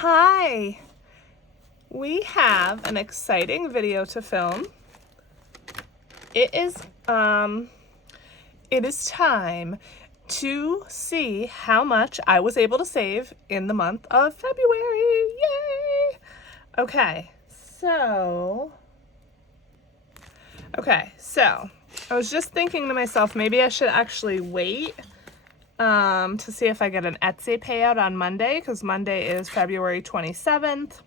Hi, we have an exciting video to film. It is time to see how much I was able to save in the month of February. Yay! Okay, so I was just thinking to myself, maybe I should actually wait to see if I get an Etsy payout on Monday, because Monday is February 27th.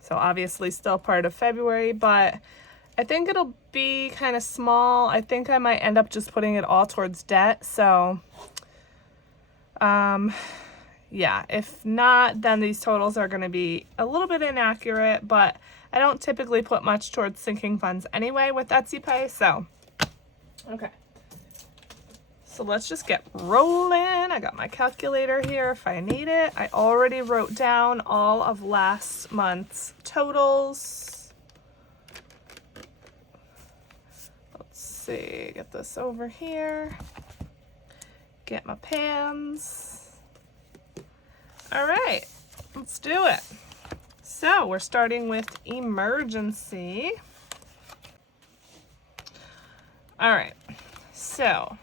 So obviously still part of February, but I think it'll be kind of small. I think I might end up just putting it all towards debt. So yeah, if not, then these totals are going to be a little bit inaccurate, but I don't typically put much towards sinking funds anyway with Etsy Pay. So okay. So let's just get rolling. I got my calculator here if I need it. I already wrote down all of last month's totals. Let's see, get this over here. Get my pens. All right, let's do it. So we're starting with emergency. All right, so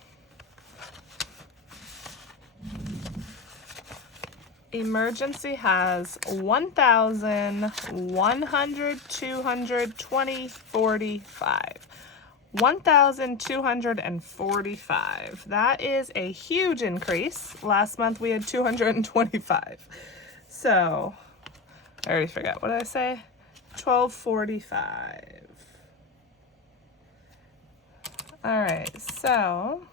emergency has 1,000, 100, 200, 20, 45. 1,245. That is a huge increase. Last month we had 225. So, I already forgot. What did I say? 1,245. All right, so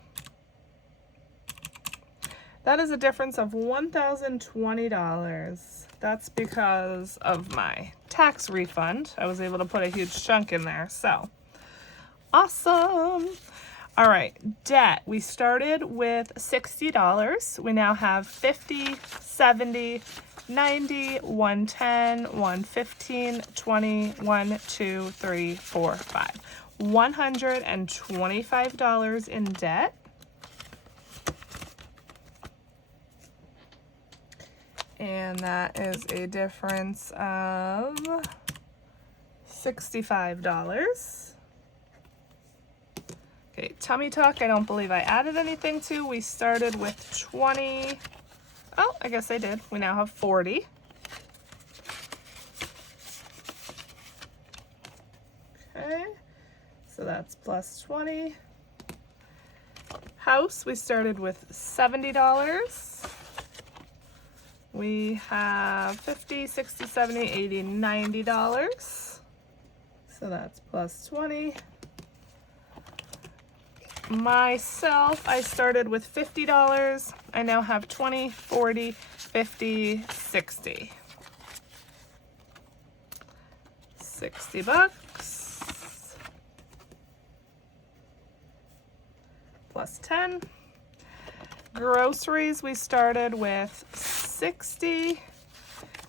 that is a difference of $1,020. That's because of my tax refund. I was able to put a huge chunk in there, so awesome. All right, debt. We started with $60. We now have 50, 70, 90, 110, 115, 20, 1, 2, 3, 4, 5. $125 in debt. And that is a difference of $65. Okay, tummy tuck, I don't believe I added anything to. We started with 20. Oh, I guess I did. We now have 40. Okay, so that's plus 20. House, we started with $70. We have 50, 60, 70, 80, $90. So that's plus 20. Myself, I started with $50. I now have 20, 40, 50, 60. 60 bucks. Plus 10. Groceries, we started with 60.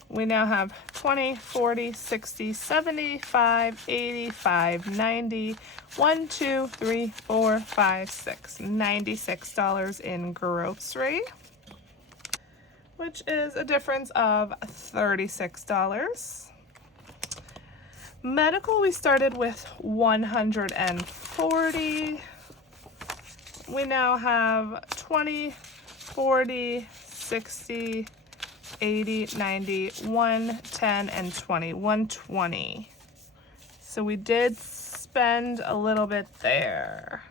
We now have 20, 40, 60, 75, 85, 90, 1, 2, 3, 4, 5, 6. $96 in grocery, which is a difference of $36. Medical, we started with 140. We now have 20, 40, 60, 80, 90, 110, and 20. 120. So we did spend a little bit there.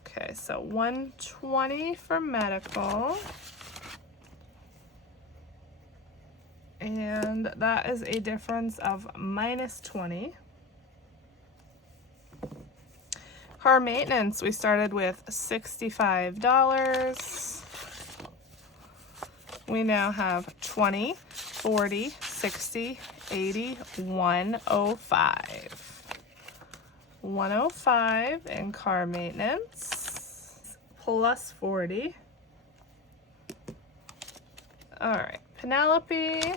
Okay, so 120 for medical. And that is a difference of minus 20. Car maintenance, we started with $65. We now have 20, 40, 60, 80, 105. 105 in car maintenance, plus 40. All right, Penelope.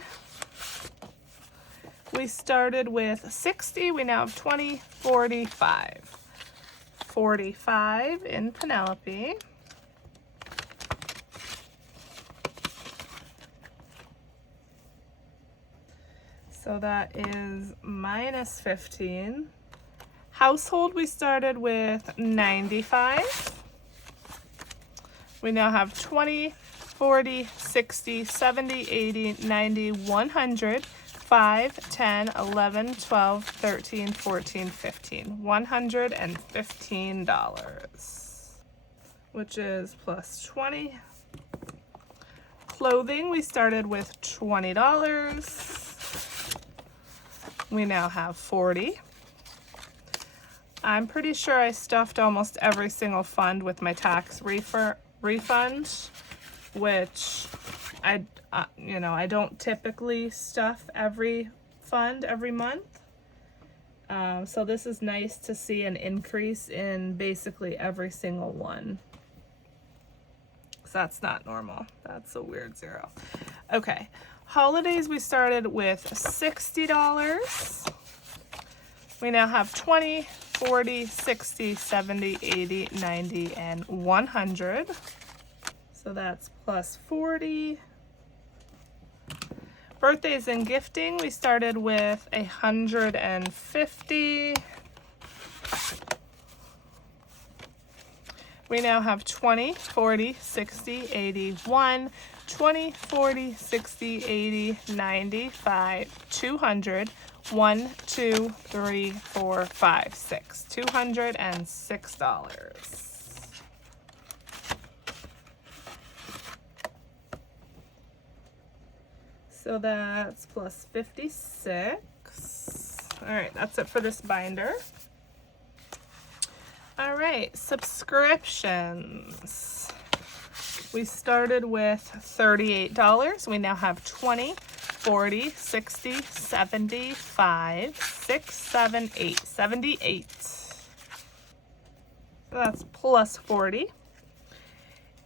We started with 60, we now have 20, 45. 45 in Penelope. So that is minus 15. Household, we started with 95. We now have 20, 40, 60, 70, 80, 90, 100, 5, 10, 11, 12, 13, 14, 15. $115, which is plus 20. Clothing, we started with $20. We now have 40. I'm pretty sure I stuffed almost every single fund with my tax refund, which I don't typically stuff every fund every month. So this is nice to see an increase in basically every single one. So that's not normal. That's a weird zero. Okay, holidays, we started with $60. We now have 20, 40, 60, 70, 80, 90, and 100. So that's plus 40. Birthdays and gifting, we started with 150. We now have 20, 40, 60, 81, 20, 40, 60, 80, 95, 200, 1, 2, 3, 4, 5, 6. $206. So that's plus 56. All right, that's it for this binder. All right, subscriptions. We started with $38. We now have 20, 40, 60, 75, 6, 7, 8, 78. So that's plus 40.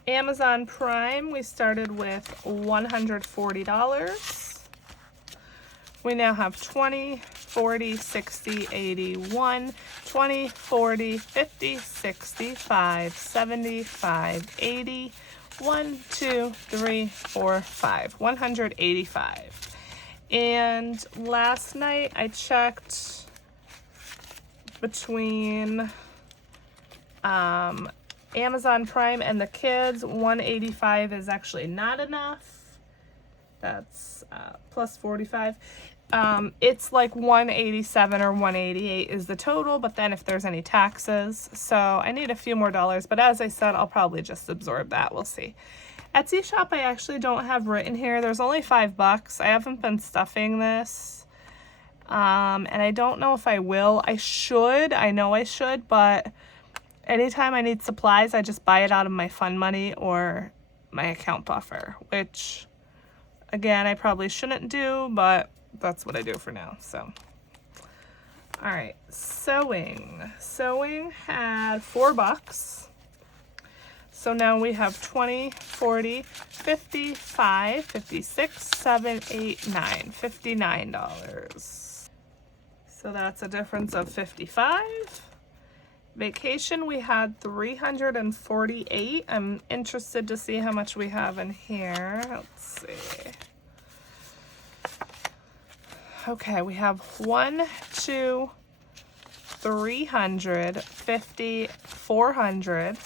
Amazon Prime, we started with $140. We now have 20, 40, 60, 81, 20, 40, 50, 65, 75, 80, 1, 2, 3, 4, 5, 185. And last night I checked between Amazon Prime and the kids. 185 is actually not enough. That's plus 45. It's like 187 or 188 is the total, but then if there's any taxes, so I need a few more dollars, but as I said, I'll probably just absorb that. We'll see. Etsy shop, I actually don't have written here. There's only $5. I haven't been stuffing this, and I don't know if I will. I should. I know I should, but anytime I need supplies, I just buy it out of my fund money or my account buffer, which, again, I probably shouldn't do, but that's what I do for now. So, all right, sewing. Sewing had $4. So now we have 20, 40, 55, 56, 7, 8, 9, $59. So that's a difference of 55. Vacation, we had 348. I'm interested to see how much we have in here. Let's see. Okay, we have 1, 2, 300, 50, 400,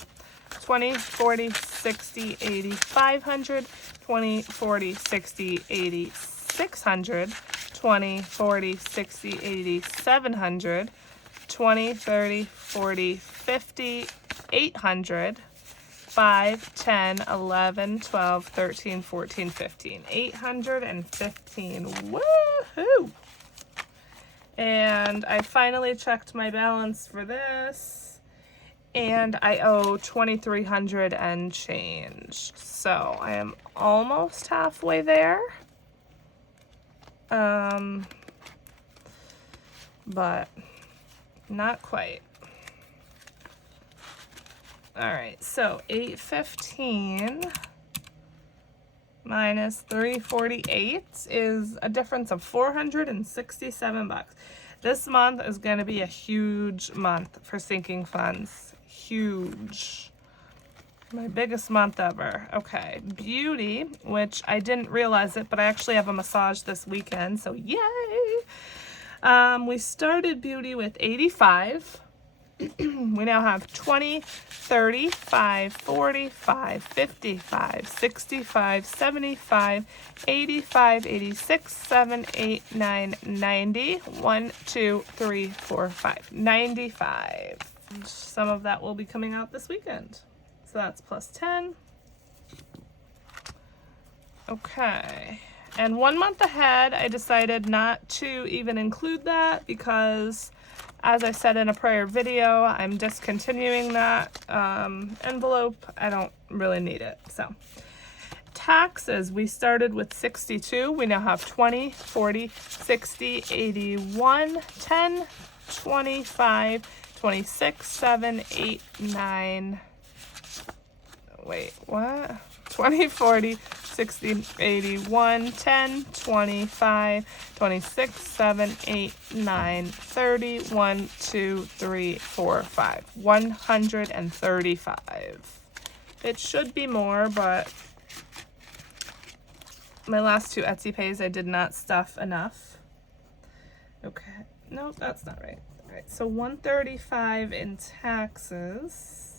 20, 40, 60, 80, 500, 20, 40, 60, 80, 600, 20, 40, 60, 80, 700, 20, 30, 40, 50, 800, 5, 10, 11, 12, 13, 14, 15. 815. Woohoo! And I finally checked my balance for this, and I owe $2,300 and change. So I am almost halfway there. But not quite. All right, so 815 minus 348 is a difference of $467. This month is going to be a huge month for sinking funds. Huge. My biggest month ever. Okay, beauty, which I didn't realize it, but I actually have a massage this weekend, so yay! We started beauty with 85. We now have 20, 35, 45, 55, 65, 75, 85, 86, 7, 8, 9, 90. 1, 2, 3, 4, 5. 95. Some of that will be coming out this weekend. So that's plus 10. Okay. And 1 month ahead, I decided not to even include that because, as I said in a prior video, I'm discontinuing that envelope. I don't really need it. So taxes, we started with 62. We now have 20, 40, 60, 81, 10, 25, 26, 7, 8, 9. Wait, what? 20, 40, 60, 81, 10, 25, 26, 7, 8, 9, 30, 1, 2, 3, 4, 5. 135. It should be more, but my last 2 Etsy pays I did not stuff enough. Okay, no, that's not right. All right, so 135 in taxes.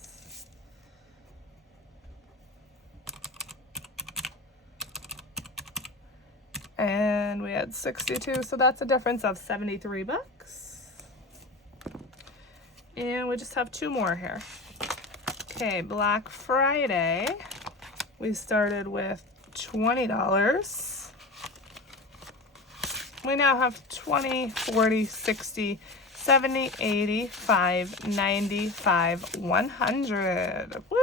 And we had 62, so that's a difference of 73 bucks. And we just have 2 more here. Okay, Black Friday, we started with $20. We now have 20, 40, 60, 70, 85, 95, 100. Woo!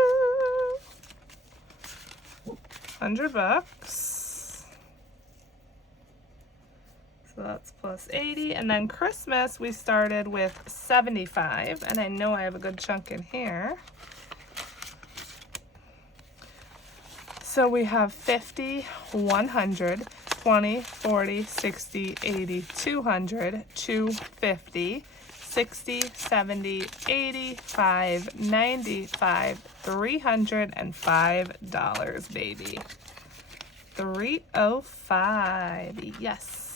100 bucks. So that's plus 80. And then Christmas, we started with 75. And I know I have a good chunk in here. So we have 50, 100, 20, 40, 60, 80, 200, 250, 60, 70, 85, 95, $305, baby. 305, yes.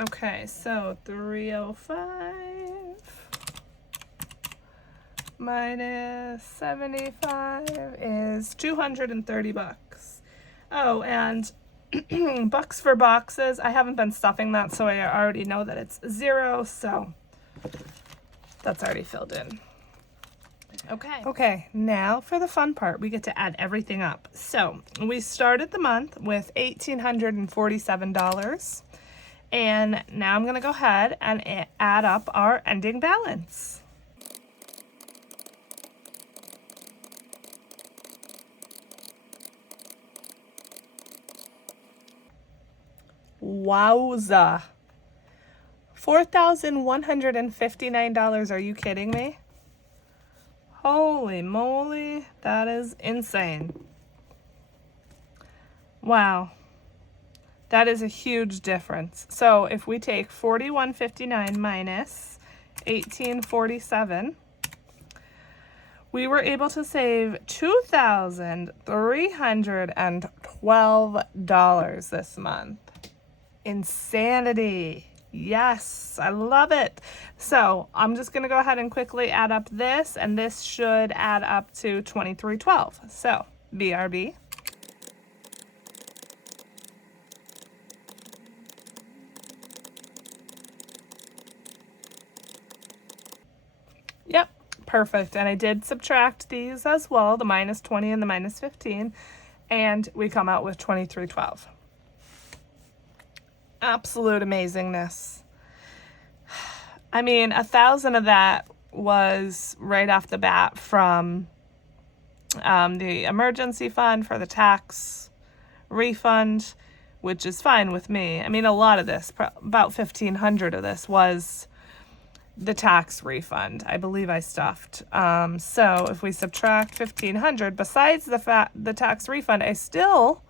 Okay, so 305 minus 75 is 230 bucks. Oh, and bucks for boxes. I haven't been stuffing that, so I already know that it's 0, so that's already filled in. Okay, now for the fun part. We get to add everything up. So we started the month with $1,847. And now I'm going to go ahead and add up our ending balance. Wowza. $4,159. Are you kidding me? Holy moly, that is insane. Wow. That is a huge difference. So if we take $41.59 minus $18.47, we were able to save $2,312 this month. Insanity. Yes, I love it. So I'm just going to go ahead and quickly add up this, and this should add up to $23.12. So BRB. Yep, perfect. And I did subtract these as well, the minus 20 and the minus 15, and we come out with $23.12. Absolute amazingness. I mean, 1,000 of that was right off the bat from the emergency fund for the tax refund, which is fine with me. I mean, a lot of this, about 1,500 of this was the tax refund. I believe I stuffed. So if we subtract 1,500, besides the tax refund, I still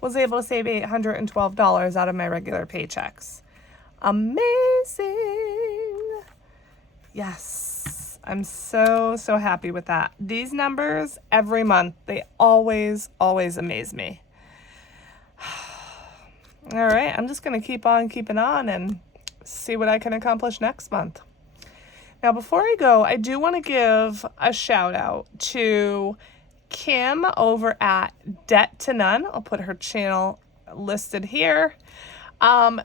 was able to save $812 out of my regular paychecks. Amazing. Yes, I'm so, so happy with that. These numbers every month, they always, always amaze me. All right, I'm just going to keep on keeping on and see what I can accomplish next month. Now, before I go, I do want to give a shout out to Kim over at Debt to None. I'll put her channel listed here.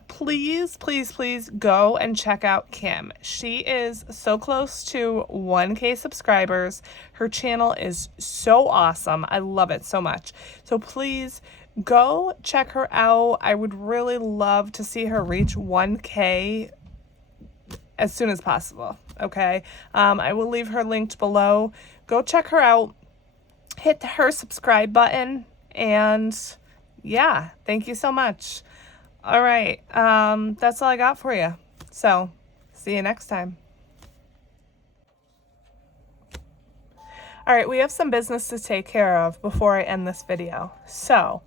Please, please, please go and check out Kim. She is so close to 1K subscribers. Her channel is so awesome. I love it so much. So please go check her out. I would really love to see her reach 1K as soon as possible. Okay. I will leave her linked below. Go check her out. Hit her subscribe button. And yeah, thank you so much. All right, that's all I got for you. So, see you next time. All right, we have some business to take care of before I end this video. So,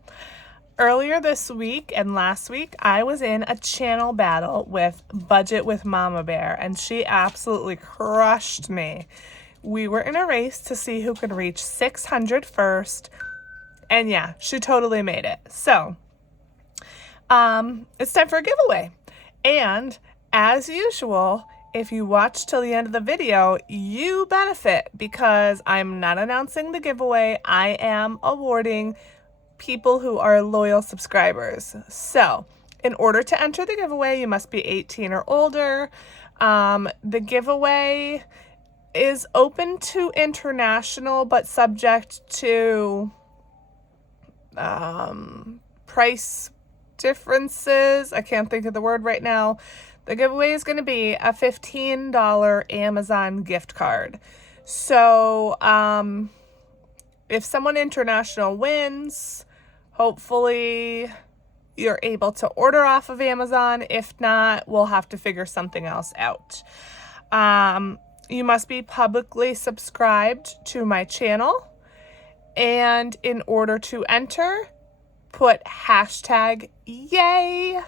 earlier this week and last week, I was in a channel battle with Budget with Mama Bear, and she absolutely crushed me. We were in a race to see who could reach 600 first, and yeah, she totally made it. So, it's time for a giveaway. And as usual, if you watch till the end of the video, you benefit because I'm not announcing the giveaway. I am awarding people who are loyal subscribers. So in order to enter the giveaway, you must be 18 or older. The giveaway is open to international, but subject to price differences. I can't think of the word right now. The giveaway is going to be a $15 Amazon gift card. So if someone international wins, hopefully you're able to order off of Amazon. If not, we'll have to figure something else out. You must be publicly subscribed to my channel. And in order to enter, put #yay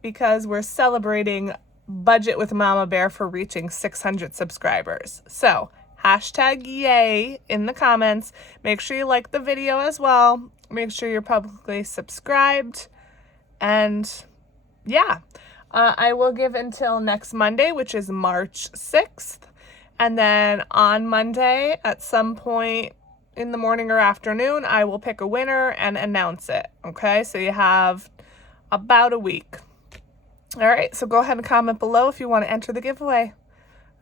because we're celebrating Budget with Mama Bear for reaching 600 subscribers. So #yay in the comments. Make sure you like the video as well. Make sure you're publicly subscribed. And yeah, I will give until next Monday, which is March 6th. And then on Monday at some point in the morning or afternoon, I will pick a winner and announce it. Okay, so you have about a week. All right, so go ahead and comment below if you want to enter the giveaway.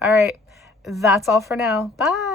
All right, that's all for now. Bye.